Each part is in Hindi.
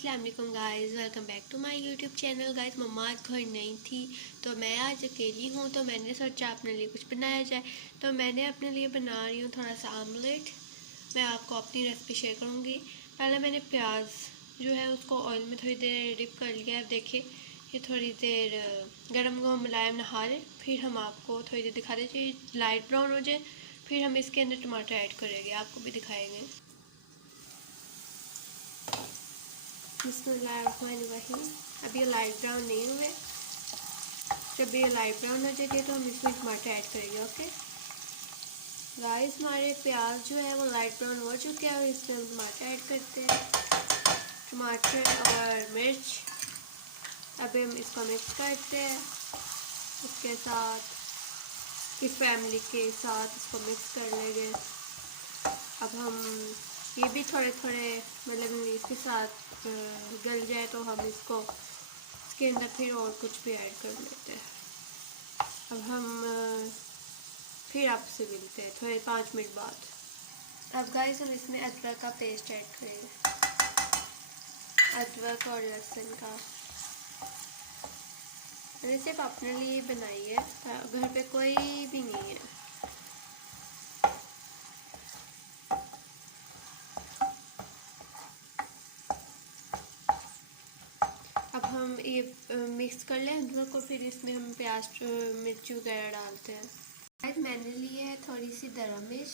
अस्सलाम वालेकुम guys, welcome back to my YouTube channel. Guys मम्मा आज घर नहीं थी तो मैं आज अकेली हूँ, तो मैंने सोचा अपने लिए कुछ बनाया जाए। तो मैंने अपने लिए बना रही हूँ थोड़ा सा आमलेट। मैं आपको अपनी रेसिपी शेयर करूँगी। पहले मैंने प्याज जो है उसको ऑयल में थोड़ी देर डिप कर लिया है। देखिए ये थोड़ी देर गर्म को मुलायम नहा लें, फिर हम आपको थोड़ी देर दिखा दें लाइट ब्राउन हो जाए। फिर हम इसके अंदर टमाटर ऐड करेंगे, आपको भी दिखाएंगे। बिस्मिल्लाहिर्रहमानिर्रहीम। अब ये लाइट ब्राउन नहीं हुए, जब ये लाइट ब्राउन हो जाएगी तो हम इसमें टमाटर ऐड करेंगे। ओके गाइस, हमारे प्याज जो है वो लाइट ब्राउन हो चुके हैं और इसमें हम टमाटर ऐड करते हैं, टमाटर और मिर्च। अभी हम इसको मिक्स करते हैं इसके साथ, इस फैमिली के साथ इसको मिक्स कर लेंगे। अब हम ये भी थोड़े थोड़े मतलब इसके साथ गल जाए तो हम इसको इसके अंदर फिर और कुछ भी ऐड कर लेते हैं। अब हम फिर आपसे मिलते हैं थोड़े 5 मिनट बाद। अब गाइस हम इसमें अदरक का पेस्ट ऐड करेंगे, अदरक और लहसुन का। मैंने सिर्फ अपने लिए बनाई है, घर पे कोई भी नहीं है। अब हम ये मिक्स कर लें अदरक को, फिर इसमें हम प्याज मिर्ची वगैरह डालते हैं। मैंने लिए है थोड़ी सी दरा मिर्च,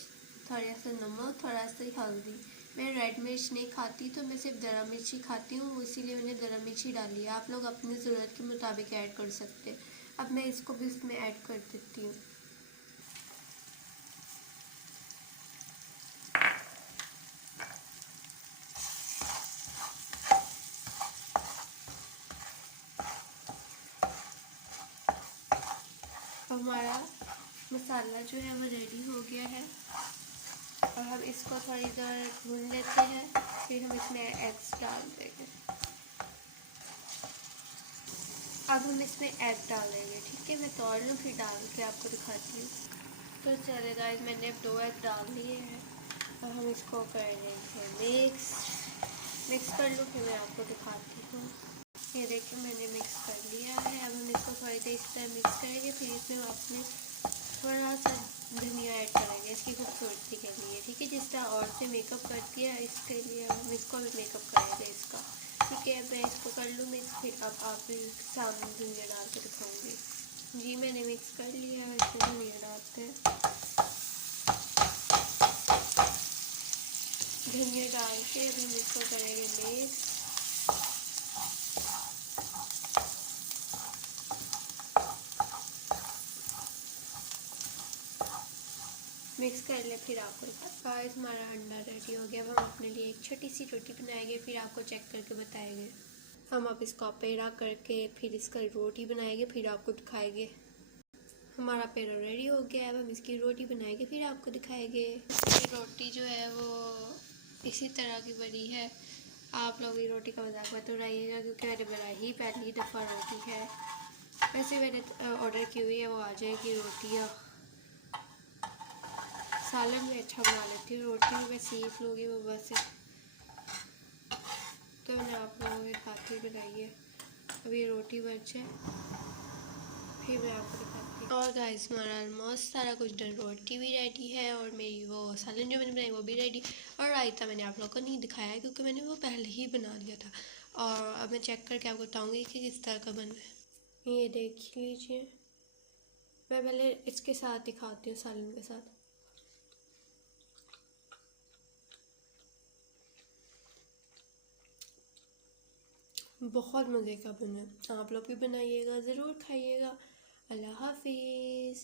थोड़ा सा नमक, थोड़ा सा हल्दी। मैं रेड मिर्च नहीं खाती तो मैं सिर्फ दरा मिर्च ही खाती हूँ, इसीलिए मैंने दरा मिर्च ही डाली है। आप लोग अपनी ज़रूरत के मुताबिक ऐड कर सकते हैं। अब मैं इसको भी इसमें ऐड कर देती हूँ। हमारा मसाला जो है वो रेडी हो गया है और हम इसको थोड़ी देर भून लेते हैं, फिर हम इसमें एग्स डाल देंगे। अब हम इसमें एग डालेंगे, ठीक है। मैं तोड़ लूँ फिर डाल के आपको दिखाती हूँ। तो चले गाइस, मैंने 2 एग डाल लिए हैं और हम इसको कर लेंगे मिक्स कर लूँ, फिर मैं आपको दिखाती हूँ। ये देखिए मैंने मिक्स कर लिया है। अब हम इसको थोड़ी देर इस तरह मिक्स करेंगे, फिर इसमें हम अपने थोड़ा सा धनिया ऐड करेंगे इसकी खूबसूरती के लिए, ठीक है। जिस तरह और से मेकअप करती है इसके लिए हम इसको भी मेकअप करेंगे इसका, ठीक है। मैं इसको कर लूँ मिक्स, फिर अब आप सामने धनिया डाल के दिखाऊँगी। जी मैंने मिक्स कर लिया है, इसमें धनिया डालते हैं। धनिया डाल के अभी हम इसको करेंगे मिक्स कर ले। फिर आपको गाइस हमारा अंडा रेडी हो गया। अब हम अपने लिए एक छोटी सी रोटी बनाएंगे, फिर आपको चेक करके बताएंगे। हम अब इसको पेड़ा करके फिर इसका रोटी बनाएंगे, फिर आपको दिखाएंगे। हमारा पेड़ा रेडी हो गया है। अब हम इसकी रोटी बनाएंगे, फिर आपको दिखाएंगे। ये रोटी जो है वो इसी तरह की बनी है। आप लोग ये रोटी का मजाक मत उड़ाइएगा, क्योंकि मैंने बनाई ही पहली दफ़ा रोटी है। वैसे मैंने ऑर्डर की हुई है, वो आ जाएगी रोटियाँ। सालन में अच्छा बना लेती हूँ, रोटी में मैं सीख लूँगी वो बस। तो मैंने आप लोगों के खातिर बनाई है। अभी रोटी बन जाए फिर मैं आपको दिखाती हूँ। और गाइस हमारा ऑलमोस्ट सारा कुछ डन, रोटी भी रेडी है और मेरी वो सालन जो मैंने बनाई वो भी रेडी। और रायता मैंने आप लोगों को नहीं दिखाया क्योंकि मैंने वो पहले ही बना लिया था। और अब मैं चेक करके आपको बताऊँगी कि किस तरह का बना है। ये देख लीजिए, मैं पहले इसके साथ दिखाती हूँ, सालन के साथ। बहुत मज़े का बना, आप लोग भी बनाइएगा, ज़रूर खाइएगा। अल्लाह हाफिज़।